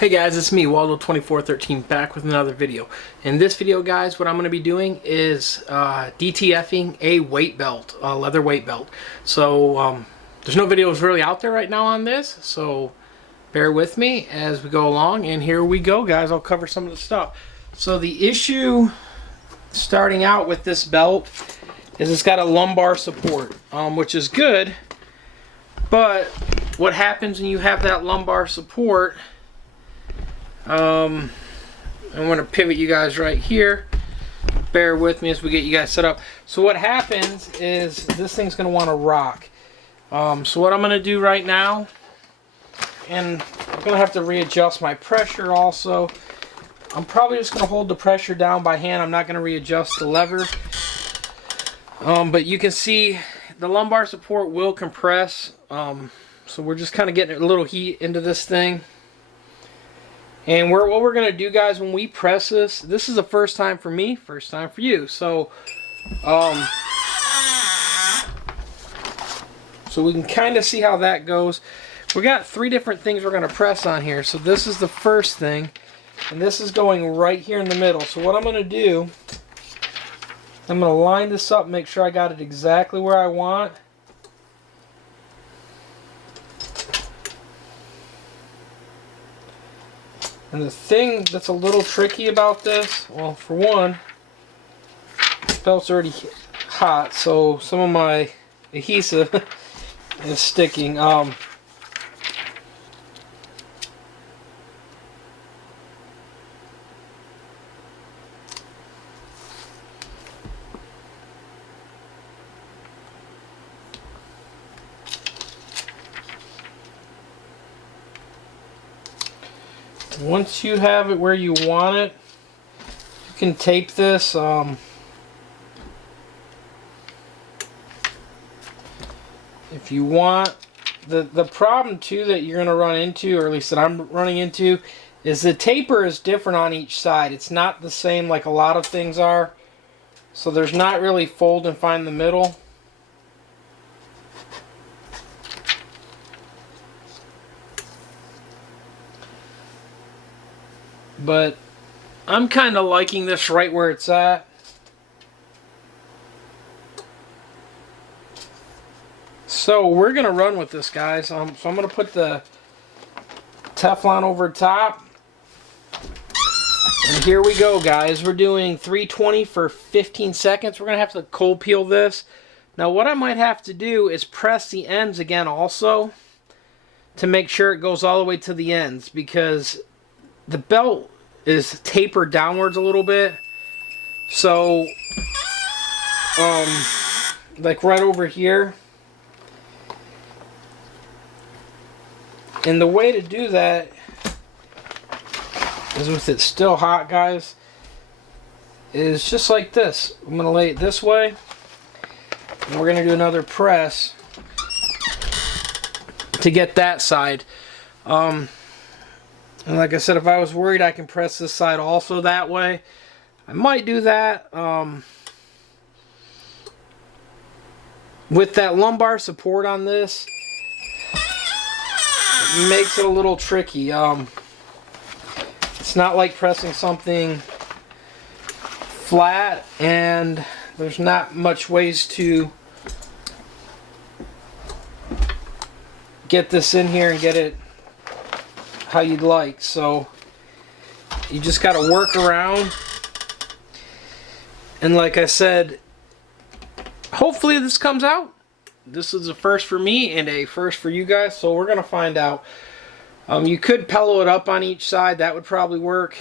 Hey guys, it's me, ROLLO2413, back with another video. In this video, guys, what I'm going to be doing is DTFing a weight belt, a leather weight belt. So there's no videos really out there right now on this, so bear with me as we go along. And here we go, guys. I'll cover some of the stuff. So the issue starting out with this belt is it's got a lumbar support, which is good. But what happens when you have that lumbar support? I'm going to pivot you guys right here. Bear with me as we get you guys set up. So what happens is this thing's going to want to rock. So what I'm going to do right now, and I'm going to have to readjust my pressure also. I'm probably just going to hold the pressure down by hand. I'm not going to readjust the lever. But you can see the lumbar support will compress. So we're just kind of getting a little heat into this thing. And what we're going to do, guys, when we press this is the first time for me, first time for you. So we can kind of see how that goes. We got 3 different things we're going to press on here. So this is the first thing, and this is going right here in the middle. So what I'm going to do, I'm going to line this up, make sure I got it exactly where I want. And the thing that's a little tricky about this, well, for one, the belt's already hot, so some of my adhesive is sticking. Once you have it where you want it, you can tape this. If you want. The problem too that you're going to run into, or at least that I'm running into, is the taper is different on each side. It's not the same like a lot of things are. So there's not really fold and find the middle. But I'm kind of liking this right where it's at. So we're going to run with this, guys. So I'm going to put the Teflon over top. And here we go, guys. We're doing 320 for 15 seconds. We're going to have to cold peel this. Now what I might have to do is press the ends again also to make sure it goes all the way to the ends, because the belt is tapered downwards a little bit. So like right over here. And the way to do that is with it still hot, guys, is just like this. I'm going to lay it this way, and we're going to do another press to get that side. And like I said, if I was worried, I can press this side also that way. I might do that. With that lumbar support on this, it makes it a little tricky. It's not like pressing something flat, and there's not much ways to get this in here and get it how you'd like. So you just got to work around, and like I said, hopefully this comes out. This is a first for me and a first for you guys, so we're gonna find out. You could pillow it up on each side, that would probably work.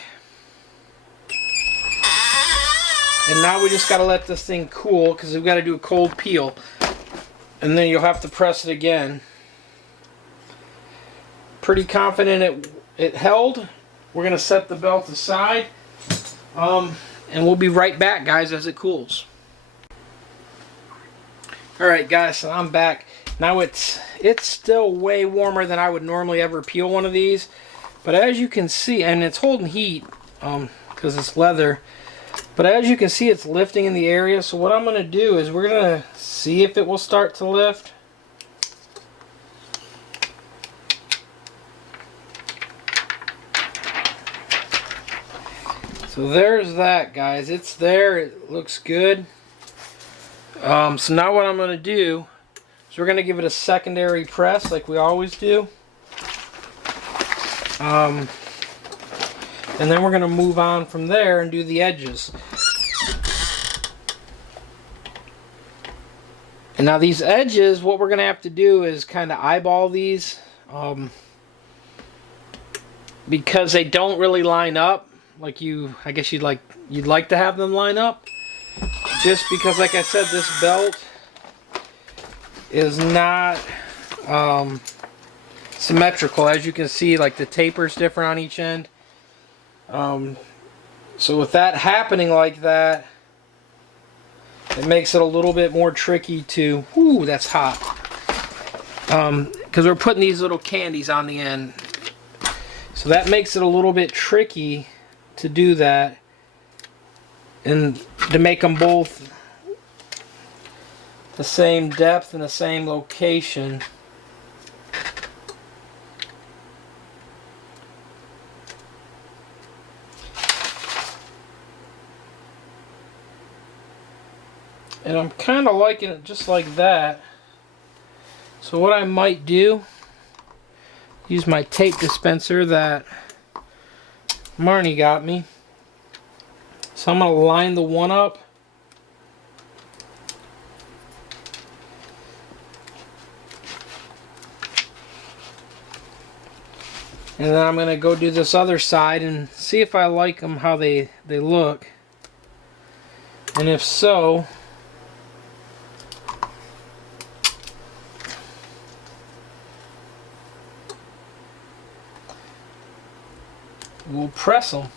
And now we just got to let this thing cool, because we've got to do a cold peel, and then you'll have to press it again. Pretty confident it held. We're going to set the belt aside, and we'll be right back, guys, as it cools. Alright, guys, so I'm back. Now it's still way warmer than I would normally ever peel one of these, but as you can see, and it's holding heat because it's leather, but as you can see, it's lifting in the area. So what I'm going to do is we're going to see if it will start to lift. So there's that, guys. It's there. It looks good. So now what I'm going to do is we're going to give it a secondary press like we always do. And then we're going to move on from there and do the edges. And now these edges, what we're going to have to do is kind of eyeball these. Because they don't really line up. Like I guess you'd like to have them line up, just because, like I said, this belt is not symmetrical. As you can see, like the taper's different on each end. So with that happening like that, it makes it a little bit more tricky to. Ooh, that's hot. Because we're putting these little candies on the end, so that makes it a little bit tricky to do that, and to make them both the same depth and the same location. And I'm kind of liking it just like that. So what I might do, use my tape dispenser that Marnie got me. So I'm going to line the one up. And then I'm going to go do this other side and see if I like them, how they look. And if so, we'll press them.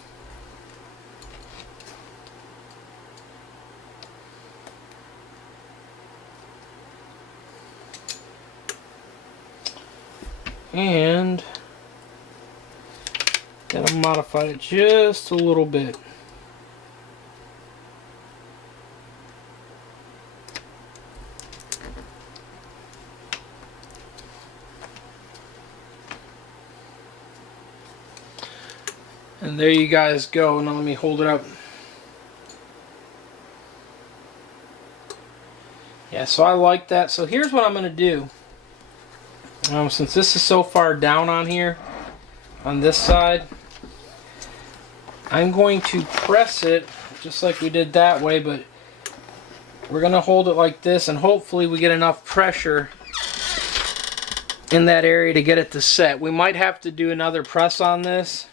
And gotta modify it just a little bit. And there you guys go. Now let me hold it up. Yeah, so I like that. So here's what I'm going to do. Since this is so far down on here, on this side, I'm going to press it just like we did that way, but we're going to hold it like this, and hopefully we get enough pressure in that area to get it to set. We might have to do another press on this,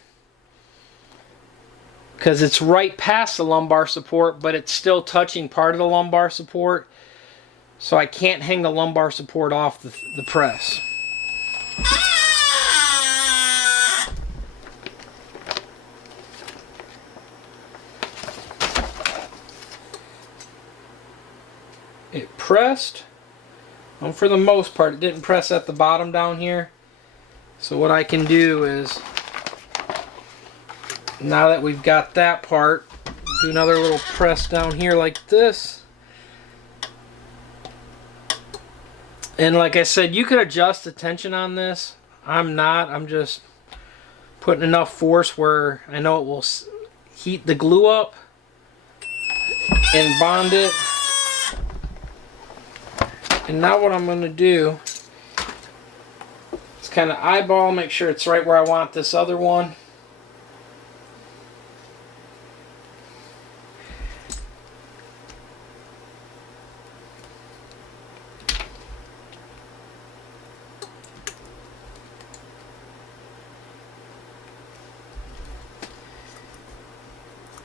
because it's right past the lumbar support, but it's still touching part of the lumbar support, so I can't hang the lumbar support off the press. It pressed, and for the most part it didn't press at the bottom down here. So what I can do is, now that we've got that part, do another little press down here like this. And like I said, you could adjust the tension on this. I'm not. I'm just putting enough force where I know it will heat the glue up and bond it. And now what I'm going to do is kind of eyeball, make sure it's right where I want this other one.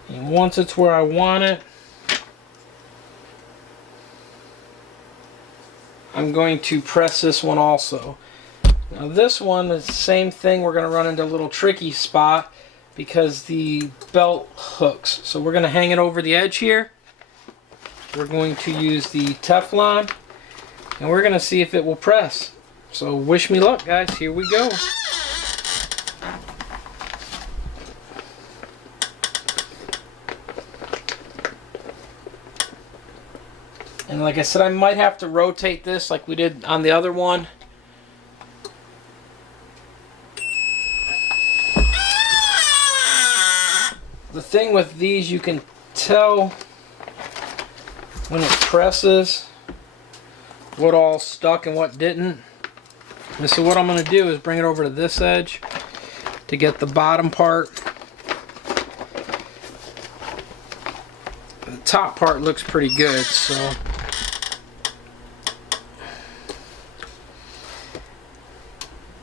And once it's where I want it, I'm going to press this one also. Now this one is the same thing. We're going to run into a little tricky spot because the belt hooks. So we're going to hang it over the edge here. We're going to use the Teflon, and we're going to see if it will press. So wish me luck, guys. Here we go. And like I said, I might have to rotate this like we did on the other one. the thing with these, you can tell when it presses what all stuck and what didn't. And so what I'm going to do is bring it over to this edge to get the bottom part. The top part looks pretty good, so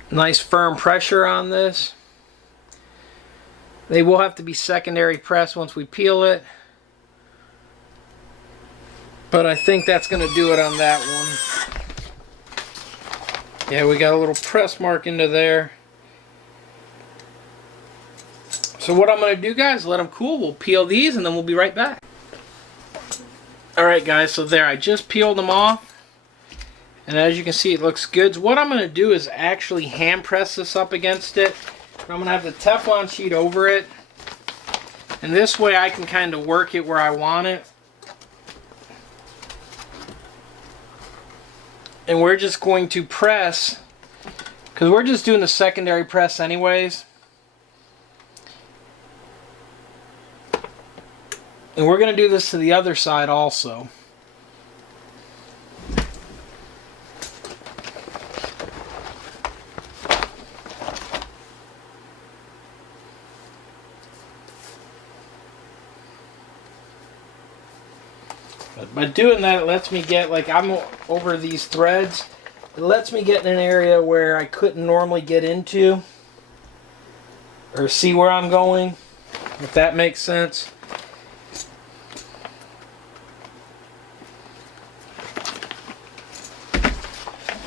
nice firm pressure on this. They will have to be secondary press once we peel it, but I think that's going to do it on that one. Yeah, we got a little press mark into there. So what I'm going to do, guys, let them cool. We'll peel these and then we'll be right back. Alright guys, so there, I just peeled them off. And as you can see, it looks good. So what I'm going to do is actually hand press this up against it. I'm going to have the Teflon sheet over it. And this way I can kind of work it where I want it. And we're just going to press, because we're just doing the secondary press anyways. And we're going to do this to the other side also. But by doing that, it lets me get, like, I'm over these threads. It lets me get in an area where I couldn't normally get into or see where I'm going, if that makes sense.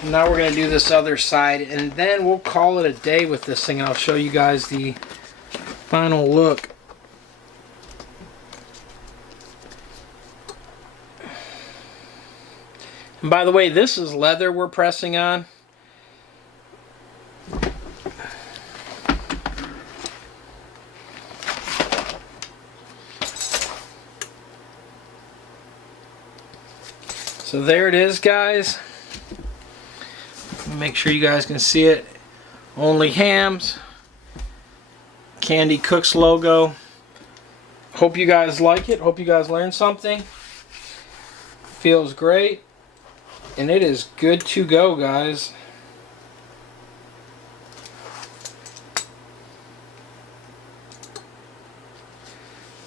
Now we're going to do this other side, and then we'll call it a day with this thing. I'll show you guys the final look. And by the way, this is leather we're pressing on. So there it is, guys. Make sure you guys can see it. Only Hams. Candy Cooks logo. Hope you guys like it. Hope you guys learned something. Feels great. And it is good to go, guys.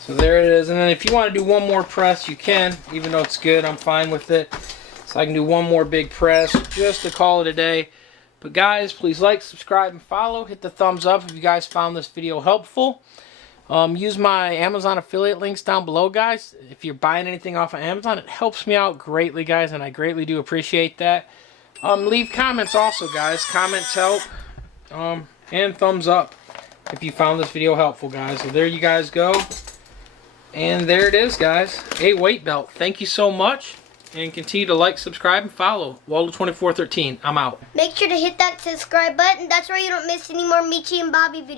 So there it is. And then if you want to do one more press, you can. Even though it's good, I'm fine with it. So I can do one more big press just to call it a day. But guys, please like, subscribe, and follow. Hit the thumbs up if you guys found this video helpful. Use my Amazon affiliate links down below, guys. If you're buying anything off of Amazon, it helps me out greatly, guys, and I greatly do appreciate that. Leave comments also, guys. Comments help. And thumbs up if you found this video helpful, guys. So there you guys go. And there it is, guys. A weight belt. Thank you so much. And continue to like, subscribe, and follow. ROLLO2413. I'm out. Make sure to hit that subscribe button. That's why you don't miss any more Michi and Bobby videos.